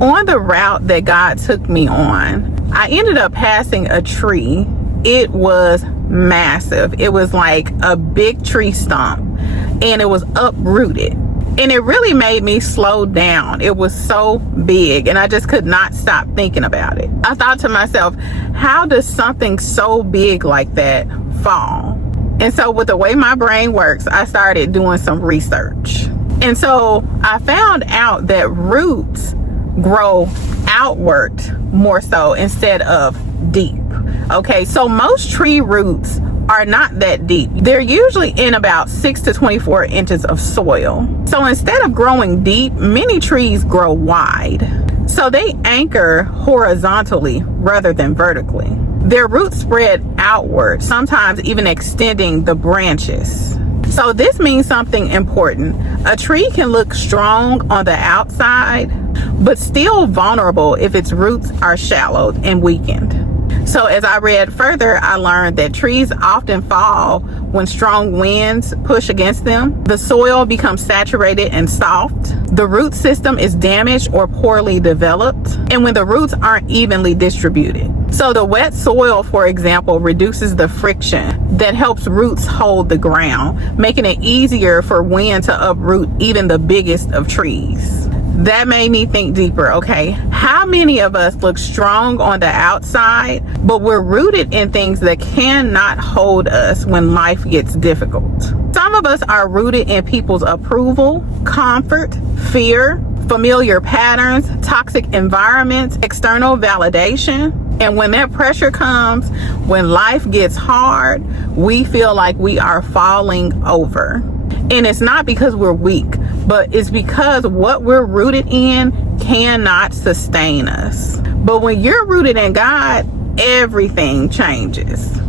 On the route that God took me on, I ended up passing a tree. It was massive. It was like a big tree stump, and it was uprooted. And it really made me slow down. It was so big, and I just could not stop thinking about it. I thought to myself, how does something so big like that fall? And so with the way my brain works, I started doing some research. And so I found out that roots grow outward more so instead of deep. Okay, so most tree roots are not that deep. They're usually in about 6 to 24 inches of soil. So instead of growing deep, many trees grow wide. So they anchor horizontally rather than vertically. Their roots spread outward, sometimes even extending the branches. So this means something important. A tree can look strong on the outside, but still vulnerable if its roots are shallow and weakened. So as I read further, I learned that trees often fall when strong winds push against them. The soil becomes saturated and soft. The root system is damaged or poorly developed, and when the roots aren't evenly distributed. So the wet soil, for example, reduces the friction that helps roots hold the ground, making it easier for wind to uproot even the biggest of trees. That made me think deeper, okay? How many of us look strong on the outside, but we're rooted in things that cannot hold us when life gets difficult? Some of us are rooted in people's approval, comfort, fear, familiar patterns, toxic environments, external validation. And when that pressure comes, when life gets hard, we feel like we are falling over. And it's not because we're weak, but it's because what we're rooted in cannot sustain us. But when you're rooted in God, everything changes.